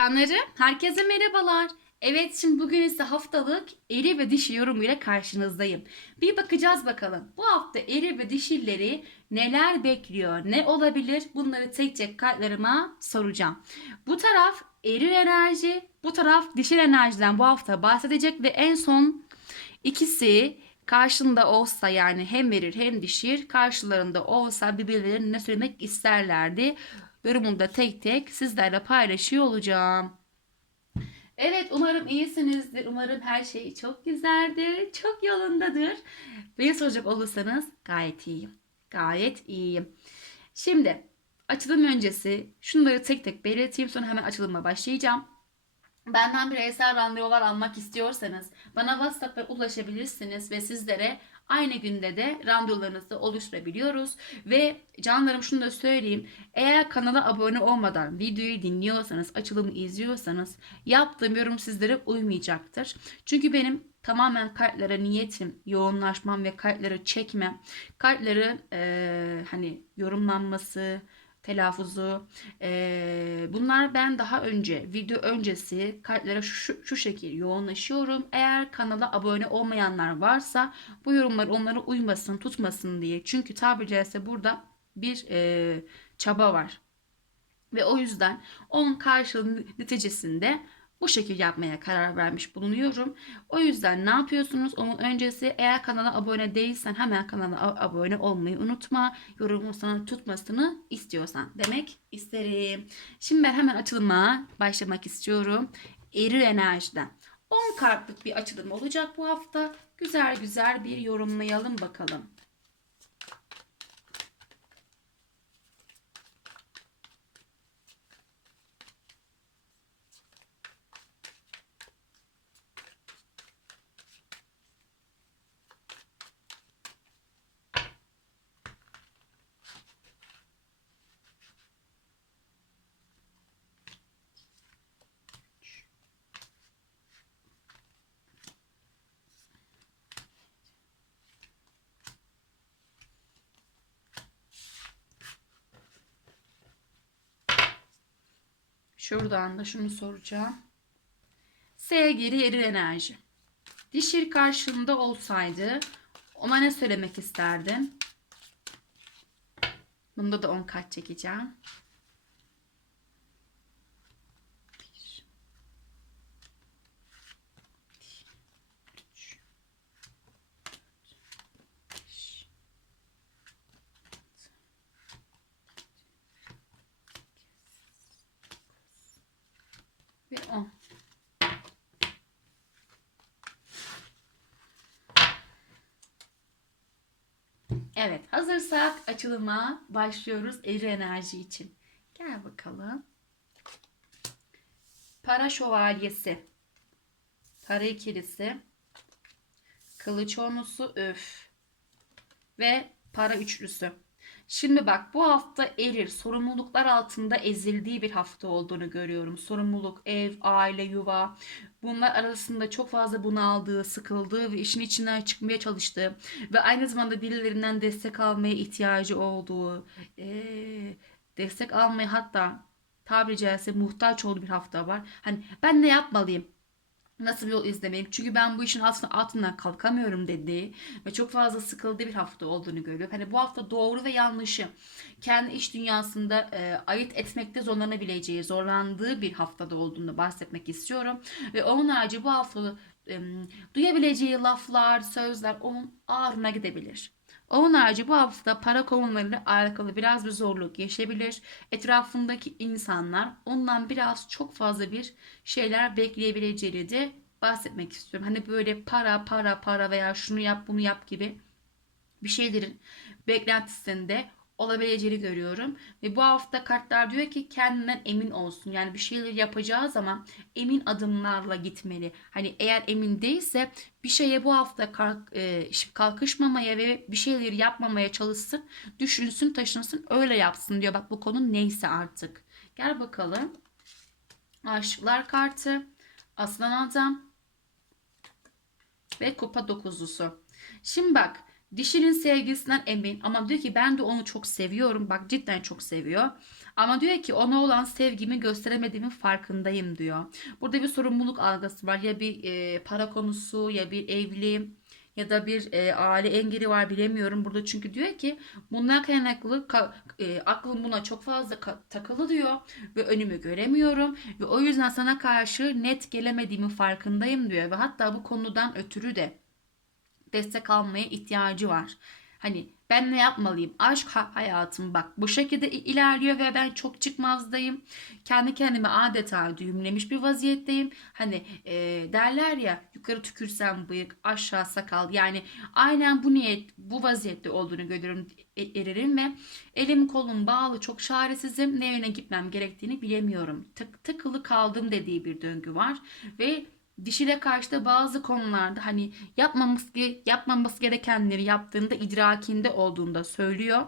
Canlarım, herkese merhabalar. Evet, şimdi bugün ise haftalık eri ve dişi yorumuyla karşınızdayım. Bir bakacağız bakalım. Bu hafta eri ve dişileri neler bekliyor, ne olabilir? Bunları tek tek kartlarıma soracağım. Bu taraf eril enerji, bu taraf dişil enerjiden bu hafta bahsedecek ve en son ikisi karşında olsa yani hem verir hem dişir karşılarında olsa birbirlerine ne söylemek isterlerdi. Yorumunu da tek tek sizlerle paylaşıyor olacağım. Evet umarım iyisinizdir. Umarım her şey çok güzeldir. Çok yolundadır. Beni soracak olursanız gayet iyiyim. Gayet iyiyim. Şimdi açılım öncesi şunları tek tek belirteyim sonra hemen açılıma başlayacağım. Benden bireysel randevular almak istiyorsanız bana WhatsApp'ta ulaşabilirsiniz ve sizlere aynı günde de randevularınızı oluşturabiliyoruz. Ve canlarım şunu da söyleyeyim. Eğer kanala abone olmadan videoyu dinliyorsanız, açılımı izliyorsanız yaptığım yorum sizlere uymayacaktır. Çünkü benim tamamen kartlara niyetim, yoğunlaşmam ve kartları çekmem. Kartların eee, hani yorumlanması, telaffuzu. Ee, bunlar ben daha önce video öncesi kartlara şu, şu şekil yoğunlaşıyorum. Eğer kanala abone olmayanlar varsa bu yorumlar onlara uymasın tutmasın diye. Çünkü tabiri caizse burada bir e, çaba var. Ve o yüzden onun karşılığı neticesinde bu şekil yapmaya karar vermiş bulunuyorum. O yüzden ne yapıyorsunuz? Onun öncesi eğer kanala abone değilsen hemen kanala abone olmayı unutma. Yorumun sana tutmasını istiyorsan demek isterim. Şimdi ben hemen açılıma başlamak istiyorum. Eril enerjiden. 10 kartlık bir açılım olacak bu hafta. Güzel güzel bir yorumlayalım bakalım. Şuradan da şunu soracağım. Sevgili eril enerji. Dişir karşında olsaydı ona ne söylemek isterdin? Bunda da 10 kart çekeceğim. Bir, iki, üç, dört, beş, altı, ve 10. Evet, hazırsak açılıma başlıyoruz eril enerji için. Gel bakalım. Para şövalyesi. Para ikilisi. Kılıç onlusu öf. Ve para üçlüsü. Şimdi bak bu hafta erir. Sorumluluklar altında ezildiği bir hafta olduğunu görüyorum. Sorumluluk, ev, aile, yuva. Bunlar arasında çok fazla bunaldığı, sıkıldığı ve işin içinden çıkmaya çalıştığı ve aynı zamanda birilerinden destek almaya ihtiyacı olduğu, eee, destek almaya hatta tabiri caizse muhtaç olduğu bir hafta var. Hani ben ne yapmalıyım? Nasıl bir yol izlemeliyim? Çünkü ben bu işin altına, altından kalkamıyorum dediği ve çok fazla sıkıldığı bir hafta olduğunu görüyorum. Hani bu hafta doğru ve yanlışı kendi iş dünyasında e, ayırt etmekte zorlanabileceği, zorlandığı bir haftada olduğunu bahsetmek istiyorum. Ve onun harici bu hafta e, duyabileceği laflar, sözler onun ağrına gidebilir. Onun harici bu hafta para konularıyla alakalı biraz bir zorluk yaşayabilir. Etrafındaki insanlar ondan biraz çok fazla bir şeyler bekleyebileceğini de bahsetmek istiyorum. Hani böyle para para para veya şunu yap bunu yap gibi bir şeylerin beklentisinde olabileceğini görüyorum. Ve bu hafta kartlar diyor ki kendinden emin olsun. Yani bir şeyler yapacağı zaman emin adımlarla gitmeli. Hani eğer emin değilse bir şeye bu hafta kalk, e, kalkışmamaya ve bir şeyleri yapmamaya çalışsın. Düşünsün taşınsın öyle yapsın diyor. Bak bu konu neyse artık. Gel bakalım. Aşıklar kartı. Aslan adam. Ve kupa dokuzlusu. Şimdi bak Dişinin sevgisinden emin ama diyor ki ben de onu çok seviyorum. Bak cidden çok seviyor. Ama diyor ki ona olan sevgimi gösteremediğimin farkındayım diyor. Burada bir sorumluluk algısı var. Ya bir e, para konusu ya bir evli ya da bir e, aile engeli var bilemiyorum burada çünkü diyor ki bundan kaynaklı ka- e, aklım buna çok fazla takılı diyor ve önümü göremiyorum ve o yüzden sana karşı net gelemediğimin farkındayım diyor ve hatta bu konudan ötürü de destek almaya ihtiyacı var. Hani ben ne yapmalıyım? Aşk ha- hayatım bak bu şekilde ilerliyor ve ben çok çıkmazdayım. Kendi kendime adeta düğümlemiş bir vaziyetteyim. Hani e, derler ya yukarı tükürsem bıyık aşağı sakal. Yani aynen bu niyet bu vaziyette olduğunu görüyorum e- eririm ve elim kolum bağlı çok çaresizim. Ne yöne gitmem gerektiğini bilemiyorum. Tık, tıkılı kaldım dediği bir döngü var ve dişiyle karşı da bazı konularda hani yapmaması, yapmaması gerekenleri yaptığında idrakinde olduğunda söylüyor.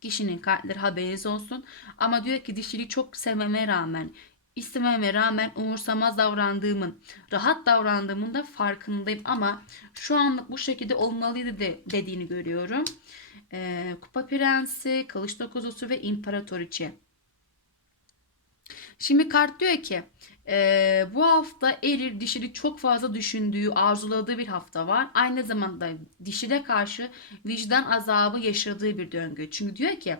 Kişinin kalpleri haberiniz olsun. Ama diyor ki dişili çok sevmeme rağmen, istememe rağmen umursamaz davrandığımın, rahat davrandığımın da farkındayım. Ama şu anlık bu şekilde olmalıydı de, dediğini görüyorum. Ee, Kupa Prensi, Kılıç Dokuzusu ve İmparatoriçe. Şimdi kart diyor ki eee, bu hafta eril dişili çok fazla düşündüğü, arzuladığı bir hafta var. Aynı zamanda dişile karşı vicdan azabı yaşadığı bir döngü. Çünkü diyor ki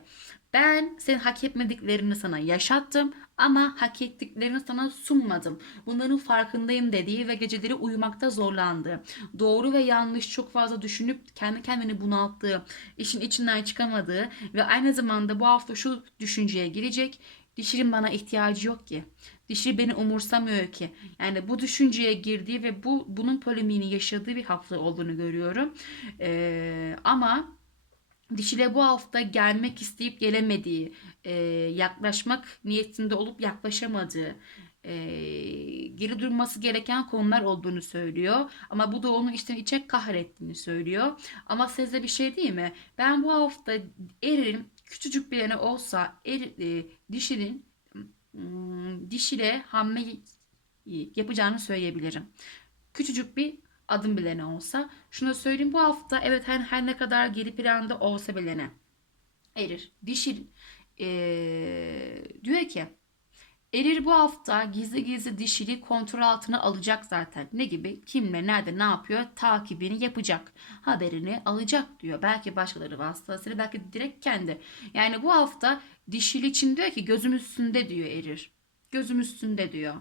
ben senin hak etmediklerini sana yaşattım ama hak ettiklerini sana sunmadım. Bunların farkındayım dediği ve geceleri uyumakta zorlandığı, doğru ve yanlış çok fazla düşünüp kendi kendini bunalttığı, işin içinden çıkamadığı ve aynı zamanda bu hafta şu düşünceye girecek. Dişirin bana ihtiyacı yok ki. Dişi beni umursamıyor ki. Yani bu düşünceye girdiği ve bu bunun polemiğini yaşadığı bir hafta olduğunu görüyorum. Ee, ama dişile bu hafta gelmek isteyip gelemediği, e, yaklaşmak niyetinde olup yaklaşamadığı, e, geri durması gereken konular olduğunu söylüyor. Ama bu da onu içten içe kahrettiğini söylüyor. Ama size bir şey değil mi? Ben bu hafta erin küçücük bir yana olsa er, e, dişinin hmm, dişiyle hamle yapacağını söyleyebilirim. Küçücük bir adım bile ne olsa. Şunu söyleyeyim bu hafta evet her, her ne kadar geri planda olsa bile ne erir. Dişil eee, diyor ki Erir bu hafta gizli gizli dişili kontrol altına alacak zaten. Ne gibi? Kimle, nerede, ne yapıyor? Takibini yapacak. Haberini alacak diyor. Belki başkaları vasıtasıyla, belki direkt kendi. Yani bu hafta dişili için diyor ki gözüm üstünde diyor Erir. Gözüm üstünde diyor.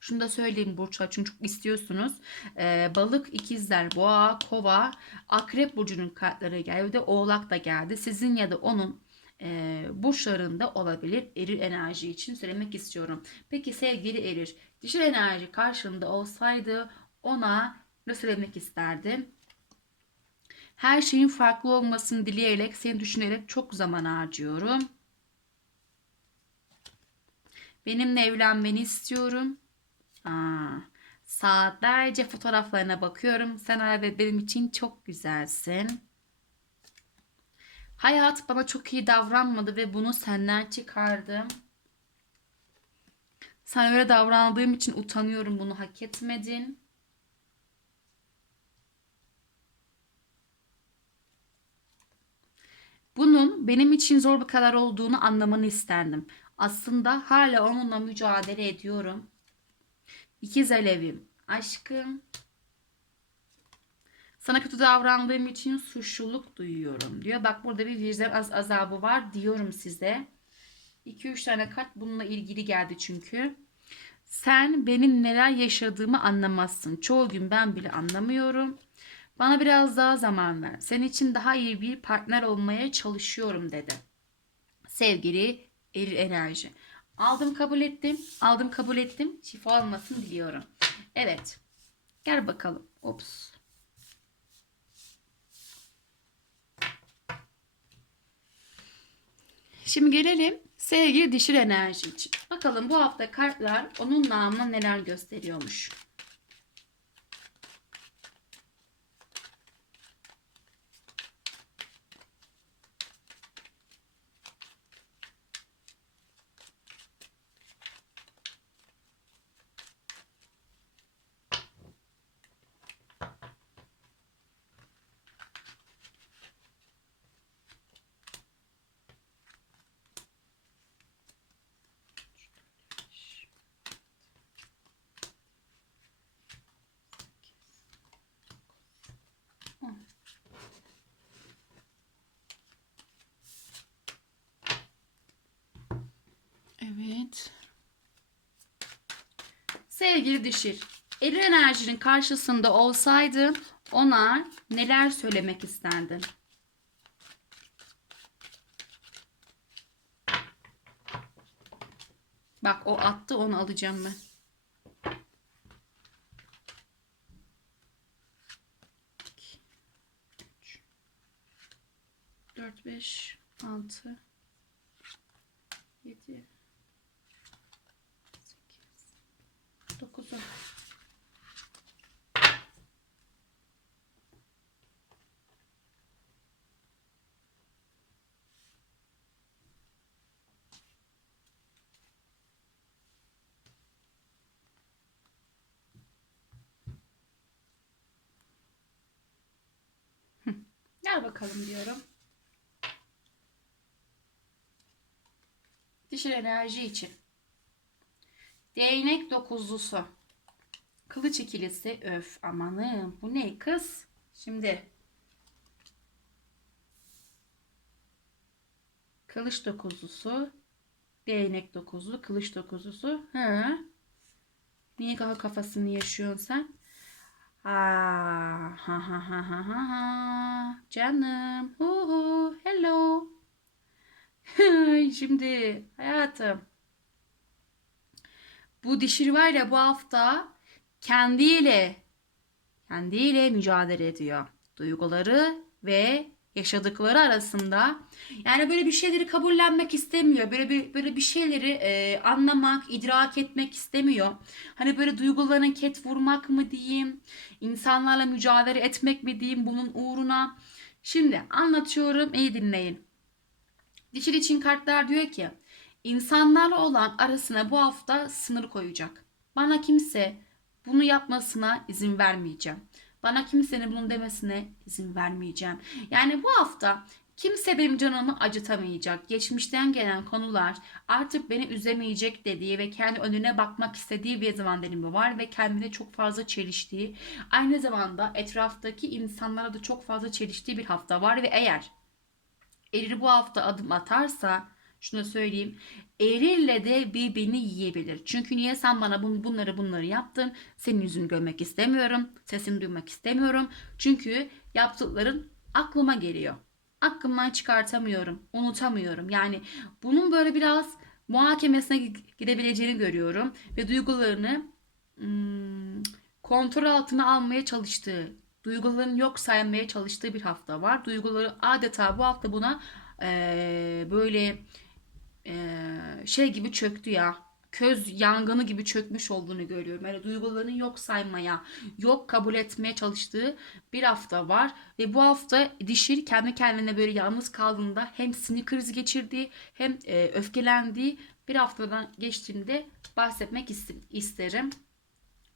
Şunu da söyleyeyim burçlar çünkü çok istiyorsunuz. Ee, balık, ikizler, boğa, kova, akrep burcunun kartları geldi. Oğlak da geldi. Sizin ya da onun e, burçlarında olabilir eril enerji için söylemek istiyorum. Peki sevgili erir, dişil enerji karşında olsaydı ona ne söylemek isterdim? Her şeyin farklı olmasını dileyerek, seni düşünerek çok zaman harcıyorum. Benimle evlenmeni istiyorum. Aa, saatlerce fotoğraflarına bakıyorum. Sen hala benim için çok güzelsin. Hayat bana çok iyi davranmadı ve bunu senden çıkardım. Sen öyle davrandığım için utanıyorum. Bunu hak etmedin. Bunun benim için zor bir karar olduğunu anlamanı isterdim. Aslında hala onunla mücadele ediyorum. İkiz alevim, aşkım. Sana kötü davrandığım için suçluluk duyuyorum diyor. Bak burada bir vicdan az azabı var diyorum size. 2-3 tane kart bununla ilgili geldi çünkü. Sen benim neler yaşadığımı anlamazsın. Çoğu gün ben bile anlamıyorum. Bana biraz daha zaman ver. Senin için daha iyi bir partner olmaya çalışıyorum dedi. Sevgili eril enerji. Aldım kabul ettim. Aldım kabul ettim. Şifa olmasın diliyorum. Evet. Gel bakalım. Ops. Şimdi gelelim sevgili dişil enerji için. Bakalım bu hafta kartlar onun namına neler gösteriyormuş. Sevgili dişir, eril enerjinin karşısında olsaydın ona neler söylemek isterdin? Bak o attı onu alacağım ben. İki, üç, Dört, beş, altı, yedi, Gel bakalım diyorum. Dişil enerji için. Değnek dokuzlusu. Kılıç ikilisi. Öf amanım. Bu ne kız? Şimdi. Kılıç dokuzlusu. Değnek dokuzlu. Kılıç dokuzlusu. Hı. Niye kafa kafasını yaşıyorsun sen? Ha ha ha ha ha ha. Canım. Hu hu. Hello. Şimdi hayatım. Bu dişir var ya bu hafta kendiyle kendiyle mücadele ediyor. Duyguları ve yaşadıkları arasında yani böyle bir şeyleri kabullenmek istemiyor. Böyle bir böyle bir şeyleri e, anlamak, idrak etmek istemiyor. Hani böyle duygularına ket vurmak mı diyeyim, insanlarla mücadele etmek mi diyeyim bunun uğruna. Şimdi anlatıyorum, iyi dinleyin. Dişil için kartlar diyor ki insanlarla olan arasına bu hafta sınır koyacak. Bana kimse bunu yapmasına izin vermeyeceğim. Bana kimsenin bunu demesine izin vermeyeceğim. Yani bu hafta kimse benim canımı acıtamayacak. Geçmişten gelen konular artık beni üzemeyecek dediği ve kendi önüne bakmak istediği bir zaman dilimi var ve kendine çok fazla çeliştiği, aynı zamanda etraftaki insanlara da çok fazla çeliştiği bir hafta var ve eğer Eril bu hafta adım atarsa şunu söyleyeyim. Eril'le de birbirini yiyebilir. Çünkü niye sen bana bun- bunları bunları yaptın? Senin yüzünü görmek istemiyorum. Sesini duymak istemiyorum. Çünkü yaptıkların aklıma geliyor. Aklımdan çıkartamıyorum. Unutamıyorum. Yani bunun böyle biraz muhakemesine gidebileceğini görüyorum. Ve duygularını kontrol altına almaya çalıştığı, duygularını yok saymaya çalıştığı bir hafta var. Duyguları adeta bu hafta buna eee, böyle eee, şey gibi çöktü ya. Köz yangını gibi çökmüş olduğunu görüyorum. Yani duygularını yok saymaya, yok kabul etmeye çalıştığı bir hafta var. Ve bu hafta dişil kendi kendine böyle yalnız kaldığında hem sinir krizi geçirdiği hem e, öfkelendiği bir haftadan geçtiğinde bahsetmek ist- isterim.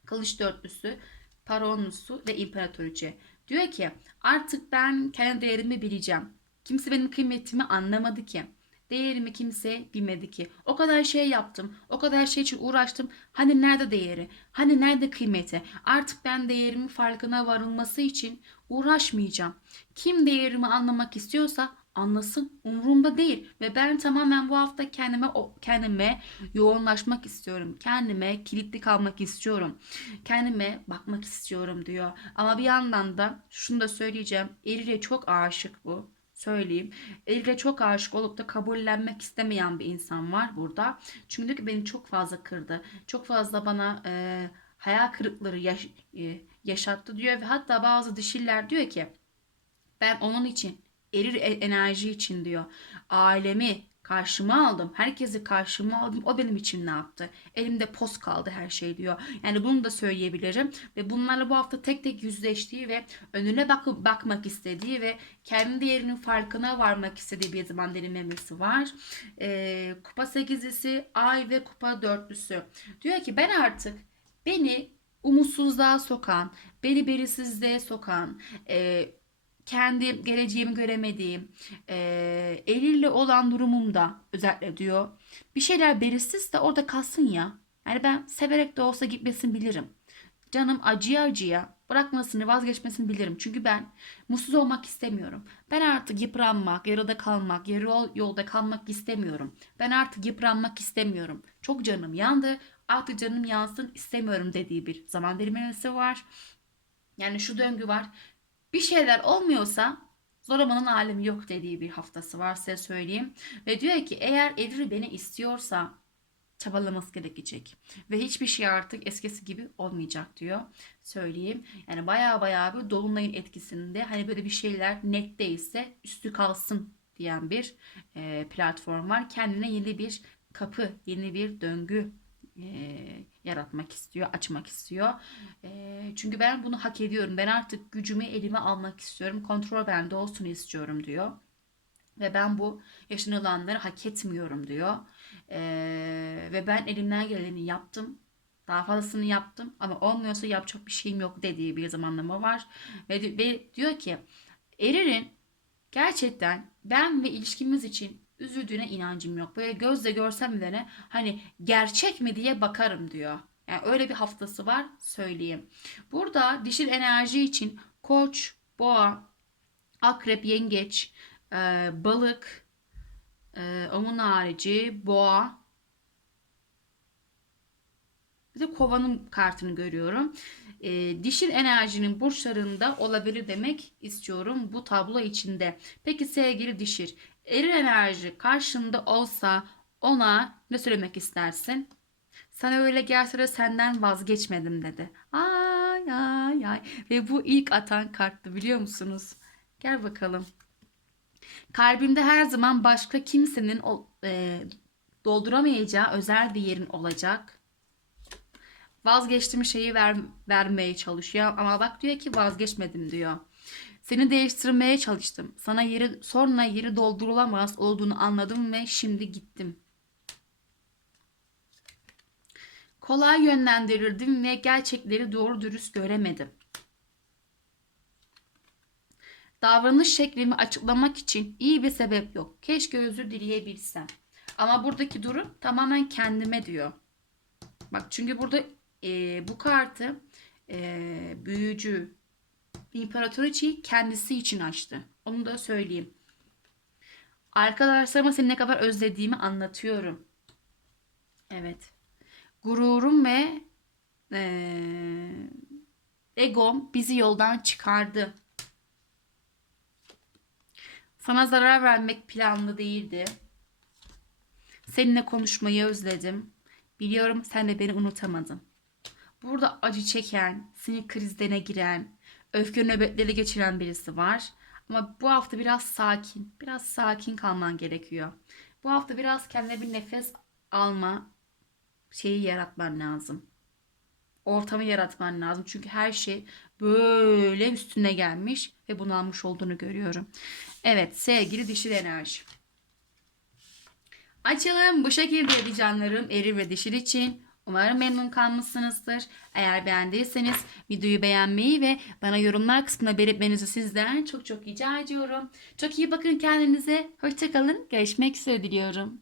Kılıç dörtlüsü, Paronlusu ve İmparatoriçe. Diyor ki artık ben kendi değerimi bileceğim. Kimse benim kıymetimi anlamadı ki. Değerimi kimse bilmedi ki. O kadar şey yaptım. O kadar şey için uğraştım. Hani nerede değeri? Hani nerede kıymeti? Artık ben değerimin farkına varılması için uğraşmayacağım. Kim değerimi anlamak istiyorsa anlasın. Umurumda değil. Ve ben tamamen bu hafta kendime kendime yoğunlaşmak istiyorum. Kendime kilitli kalmak istiyorum. Kendime bakmak istiyorum diyor. Ama bir yandan da şunu da söyleyeceğim. Eril'e çok aşık bu. Söyleyeyim. Eril'e çok aşık olup da kabullenmek istemeyen bir insan var burada. Çünkü beni çok fazla kırdı. Çok fazla bana e, hayal kırıkları yaş- e, yaşattı diyor. Ve hatta bazı dişiller diyor ki ben onun için eril e- enerji için diyor. Ailemi karşıma aldım. Herkesi karşıma aldım. O benim için ne yaptı? Elimde poz kaldı her şey diyor. Yani bunu da söyleyebilirim. Ve bunlarla bu hafta tek tek yüzleştiği ve önüne bakıp bakmak istediği ve kendi değerinin farkına varmak istediği bir zaman dilimlemesi var. Ee, kupa sekizlisi, ay ve kupa dörtlüsü. Diyor ki ben artık beni umutsuzluğa sokan, beni belirsizliğe sokan, e, kendi geleceğimi göremediğim, e, eliyle olan durumumda özellikle diyor. Bir şeyler belirsiz de orada kalsın ya. Yani ben severek de olsa gitmesini bilirim. Canım acıya acıya bırakmasını vazgeçmesini bilirim. Çünkü ben mutsuz olmak istemiyorum. Ben artık yıpranmak, yarıda kalmak, yarı yol- yolda kalmak istemiyorum. Ben artık yıpranmak istemiyorum. Çok canım yandı. artık canım yansın istemiyorum dediği bir zaman dilimlemesi var. Yani şu döngü var. Bir şeyler olmuyorsa zoramanın alemi yok dediği bir haftası var size söyleyeyim. Ve diyor ki eğer Erir beni istiyorsa çabalaması gerekecek. Ve hiçbir şey artık eskisi gibi olmayacak diyor. Söyleyeyim. Yani baya baya bir dolunayın etkisinde hani böyle bir şeyler net değilse üstü kalsın diyen bir platform var. Kendine yeni bir kapı, yeni bir döngü e, yaratmak istiyor, açmak istiyor. E, çünkü ben bunu hak ediyorum. Ben artık gücümü elime almak istiyorum. Kontrol bende olsun istiyorum diyor. Ve ben bu yaşanılanları hak etmiyorum diyor. Ee, ve ben elimden geleni yaptım. Daha fazlasını yaptım ama olmuyorsa yapacak bir şeyim yok dediği bir zamanlama var. Ve diyor ki Erir'in gerçekten ben ve ilişkimiz için üzüldüğüne inancım yok. Böyle gözle görsem bile hani gerçek mi diye bakarım diyor. Yani öyle bir haftası var söyleyeyim. Burada dişil enerji için koç, boğa, akrep, yengeç, e, balık, e, onun harici boğa, bir de kovanın kartını görüyorum. E, dişil enerjinin burçlarında olabilir demek istiyorum bu tablo içinde. Peki sevgili dişil, eril enerji karşında olsa ona ne söylemek istersin? Sana öyle gelse de senden vazgeçmedim dedi. Ay ay ay. Ve bu ilk atan karttı biliyor musunuz? Gel bakalım. Kalbimde her zaman başka kimsenin e, dolduramayacağı özel bir yerin olacak. Vazgeçtiğim şeyi ver, vermeye çalışıyor ama bak diyor ki vazgeçmedim diyor. Seni değiştirmeye çalıştım. Sana yeri sonra yeri doldurulamaz olduğunu anladım ve şimdi gittim. Kolay yönlendirildim ve gerçekleri doğru dürüst göremedim. Davranış şeklimi açıklamak için iyi bir sebep yok. Keşke özür dileyebilsem. Ama buradaki durum tamamen kendime diyor. Bak çünkü burada e, bu kartı e, büyücü imparatoriçeyi kendisi için açtı. Onu da söyleyeyim. Arkadaşlarıma seni ne kadar özlediğimi anlatıyorum. Evet. Gururum ve e, egom bizi yoldan çıkardı. Sana zarar vermek planlı değildi. Seninle konuşmayı özledim. Biliyorum sen de beni unutamadın. Burada acı çeken, sinir krizlerine giren, öfke nöbetleri geçiren birisi var. Ama bu hafta biraz sakin, biraz sakin kalman gerekiyor. Bu hafta biraz kendine bir nefes alma şeyi yaratman lazım. Ortamı yaratman lazım. Çünkü her şey böyle üstüne gelmiş ve bunalmış olduğunu görüyorum. Evet sevgili dişil enerji. Açalım bu şekilde canlarım eril ve dişil için. Umarım memnun kalmışsınızdır. Eğer beğendiyseniz videoyu beğenmeyi ve bana yorumlar kısmına belirtmenizi sizden çok çok rica ediyorum. Çok iyi bakın kendinize. Hoşçakalın. Görüşmek üzere diliyorum.